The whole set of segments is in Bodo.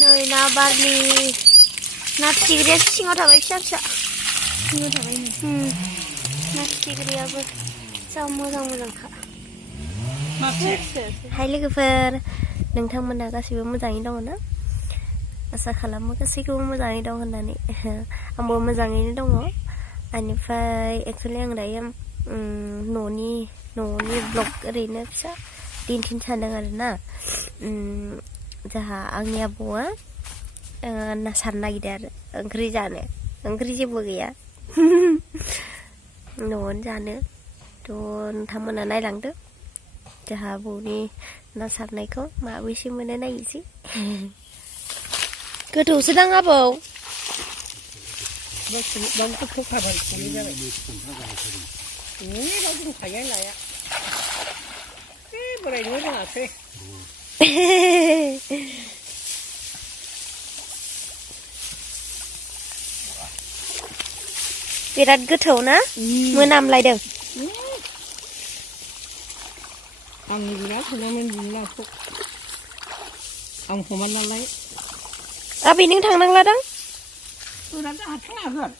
नै ना बारलि ना फिथिख्रिया सिङाव थाबाय फिसा फिसा सिङाव थाबाय ना फिथिख्रियाबो जा मोजां मोजांखा हाय लोगोफोर नोंथांमोना गासैबो मोजाङै दङ ना आसा खालामो गासैखौबो मोजाङै दं होननानै आंबो मोजाङैनो दङ बेनिफ्राय एक्चुअलि आं दायो न'नि ब्लग ओरैनो फिसा दिन्थिनो सानदों आरोना जाहा आंनि आबौआ ना सारनो नागिरदों आरो ओंख्रि जानो ओंख्रि जेबो गैया न'आवनो जानो थ' नोंथांमोना नायलांदो जाहा आबौनि ना सारनायखौ माबैसे मोनो नायनोसै गोथौसो दां आबौ बिराद गोथौ ना मोनामलायदों आंनि बिराद हमोमोन बिनाखौ आं हमा नालाय आबै नों थांनांला दां ओरैनो हारसिं हागोन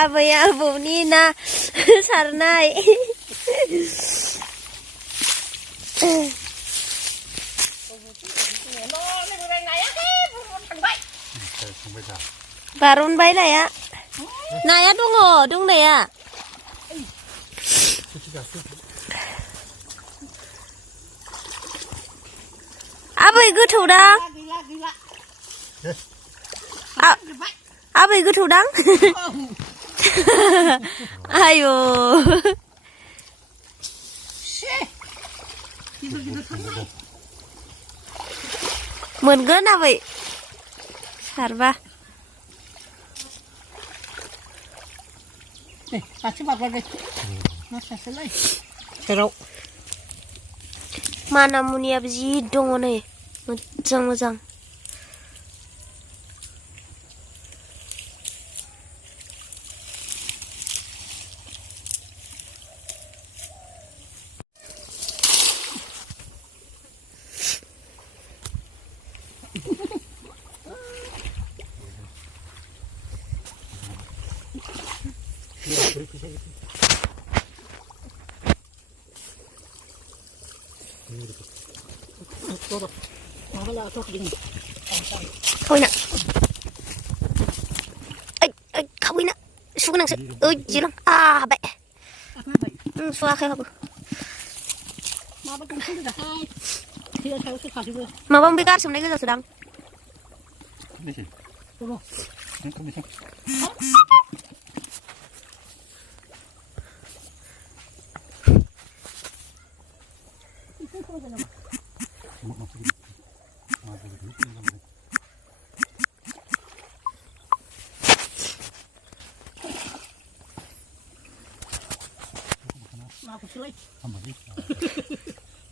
आबै आबौनि ना सारनाय बारनबाय नाया दङ दंनाया आबै गोथौ दां आबै गोथौ दां आयौ मोनगोन आबै सारबा माना मुनियाबो जि दङ नै मोजां मोजां Khawina khawina suka nang jilang baik suka kayak apa mama bekar sebenarnya kita sedang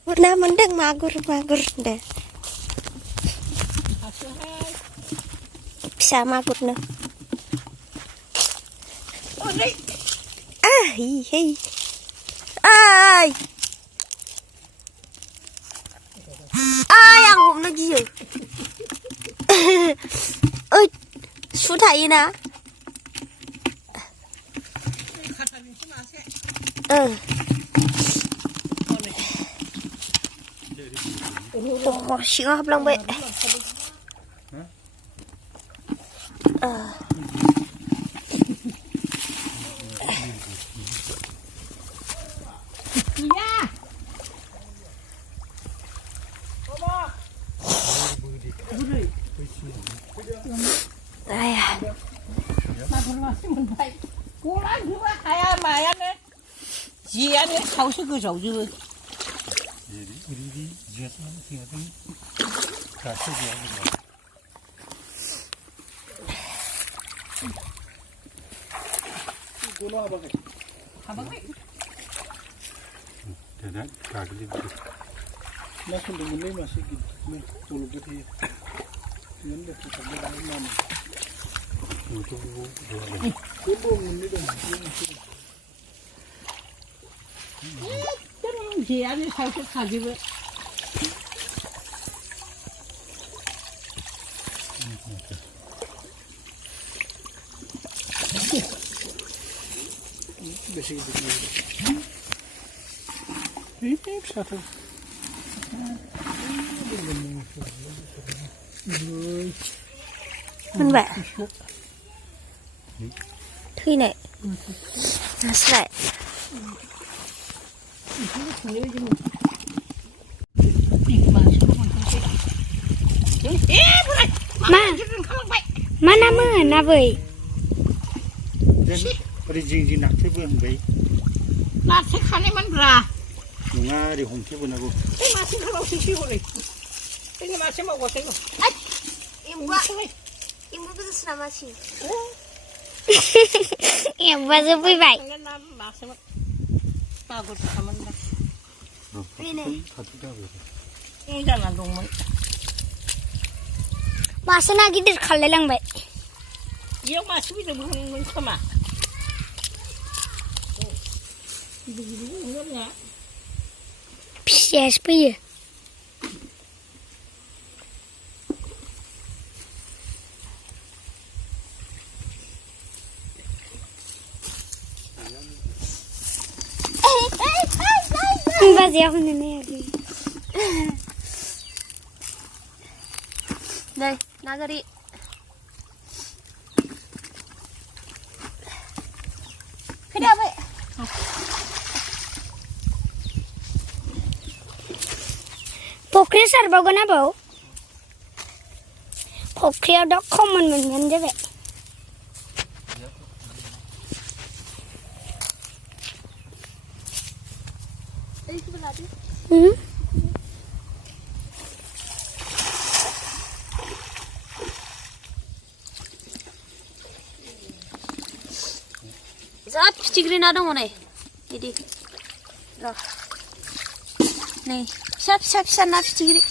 warna mendeng magur deh bisa magur nih hei yang ngụm nó gì ơi xuống thầy nè siapa bilang baik 지안에 하우스 그 저주 जेयानो सायावसो खाजोबो बेसे गिदिर फिसाथार मोनबाय थैनाय नास्राय मा ना मोन आबै ओरै जिं जिं नाख्रेबो होनबाय नारसे खानायमोनब्रा नङा ओरै हमथेबोनांगौ बे मासे खालावसै हरै जोंनि मासे मावगासिनो दं एम्बु गोजासो नामासि एम्बुआसो फैबाय ना मासेमोन मागुर फिसामोन दा जाना दंमोन मासे ना गिदिर खारलायलांबाय बेयाव मासे फैदोंमोन खोमा फिसायासो फैयो बाजैया होनो नायाखै नै ना गोरि फैदो आबै फख्रियाव सारबावगोन आबौ फख्रियाव दा खमन मोनबानो जाबाय जा फिथिख्रि ना दङ नै बिदि र' नै फिसा फिसा फिसा ना फिथिख्रि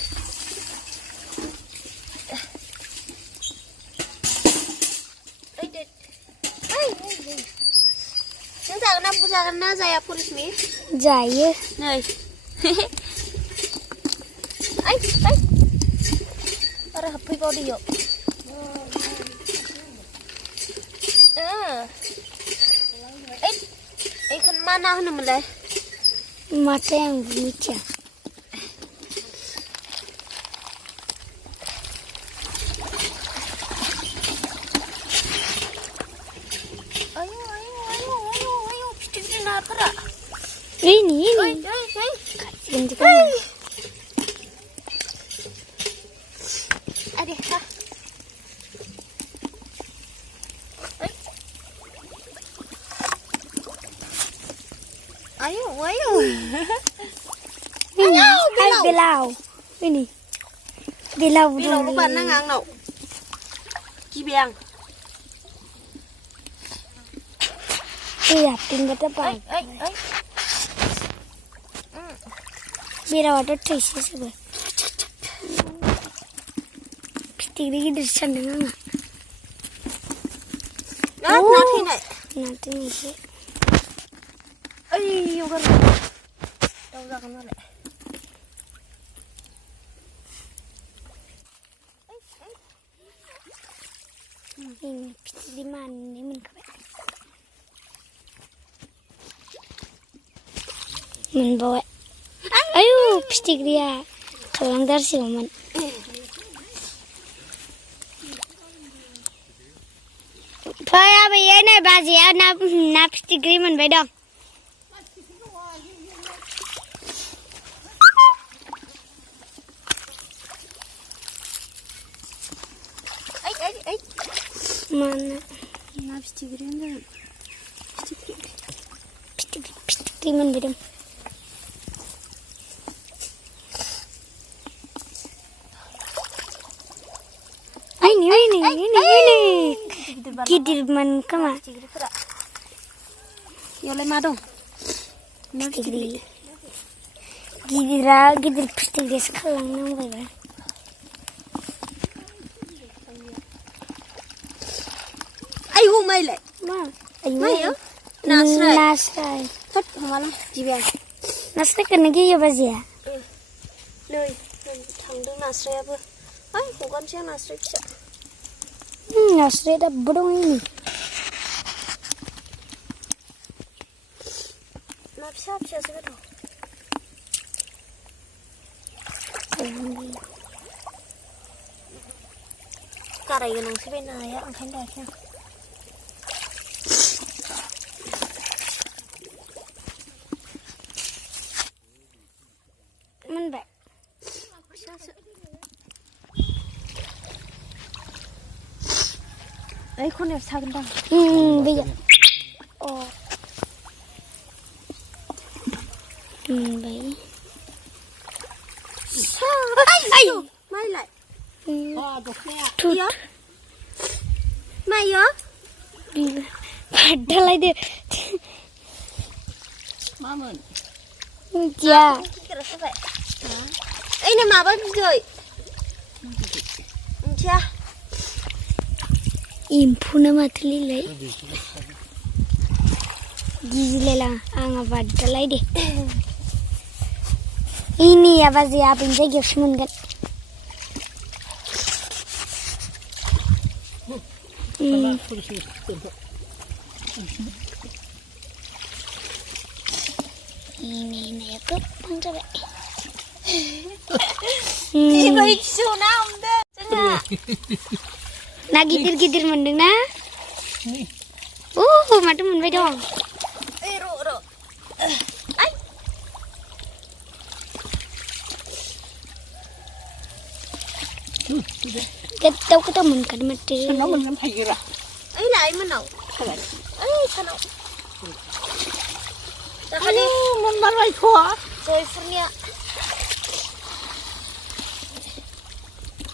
नों जागोन ना जाया पुलिसनि जायो नै ओइ आरो हाबफैबावदो इयाव एखन मा ना होनोमोनलाय माथो आंबो मिथिया फिथिख्रि नाफोरा ini ganti kamu Aduh, ha. Ayo. ini hai belau ini belau Bilau lu ban na ngang nậu. Chi bèng. iya tinggal tepat Ấy. belau ada terisi sebab tinggi di sana nggak Đó, nó thi này. nanti nih Ây, yêu gần. Đâu ra con nó lại. ini di mana ini min bawa ayo pasti dia kelang dari sih man Phơi bây giờ này bà dì nạp sticky mình vậy đâu Ấy. mana Nạp sticky rồi. sticky mình vậy đâu ini gidir man kama Yêu lên ma đâu. sticky gidir sticky sekarang nang vậy Ai hu mày lại. ma Mày á? nasai थोद हमाला जिबिया नास्रायखौनो गियो बाजिया नै थांदों नास्रायाबो ओइ हगारनोसै आं नास्राय फिसा नास्राया दाबो दं इनि ना फिसा फिसासो गोथाव गाराय गोनांसो बे नाया ओंखायनो दायाखै आं मोनबाय फिसासो ओइ खनायाव सागोनदां बेयो अ मोनबाय आइ माइलाय थुत मायो फाड्डालायदो मामोन मिथिया गिदिरा जाबाय ओइनो माबा बिदै मिथिया एम्फौ ना माथोलै गिजिलायलां आंहा फाड्डालायदो इनिया बाजिया आबैनि जायगायावसो मोनगोन ini aku coba Ibai suna amda nah gidir mendeng na madu menbai dong ro ai ketau menkan mati nó mình làm hay ra ai lại mà nào ai sao Ano, mamaray ko ha? Joy Furnia.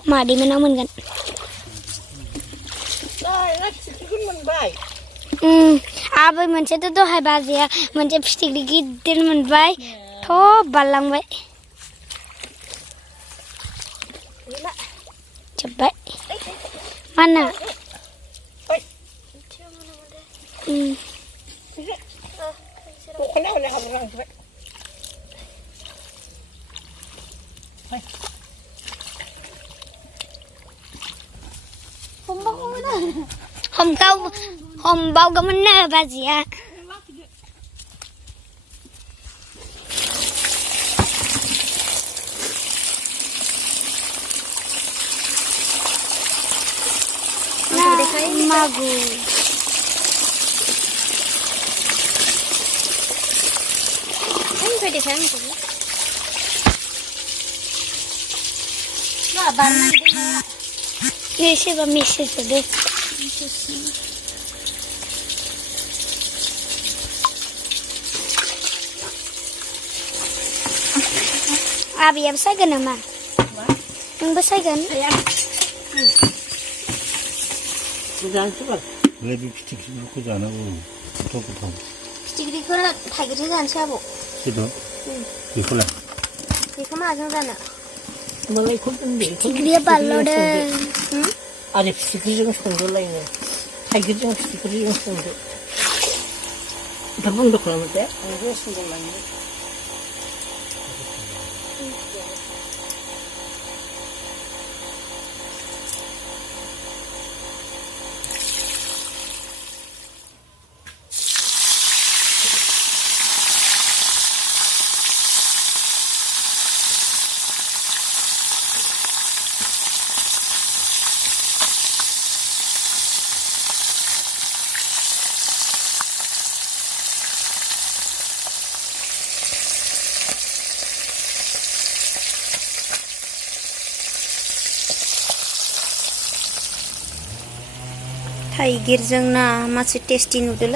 Madi menang kan? Ay, nagsisikun man bay. Abai moनसे तो hai बाजिया मोनसे फिथिख्रि गिदिर मोनबाय थ बारलांबाय Gila. Coba. Mana? Pokoknya oleh orang tua. Hôm bao cái món nào bà gì à? Magu. Anh phải để xem một chút. Nó bán này đi mà. Ini siapa Mrs. Deh? Abi yang besar kan nama? Yang besar kan? Ya. Jangan cepat. Lebih kecil aku jangan aku potong. Stick ko na tiger sa siya po. Itu, itu lah. Di ko maasang sana. Malay ko din din. Dia ballo deh. Ada sikit yang sungguh lainnya. Tiger yang sikit yang sungguh. Tapi untuk nama dia, ada sungguh lainnya. Tiger jeng na masih tasty noodle.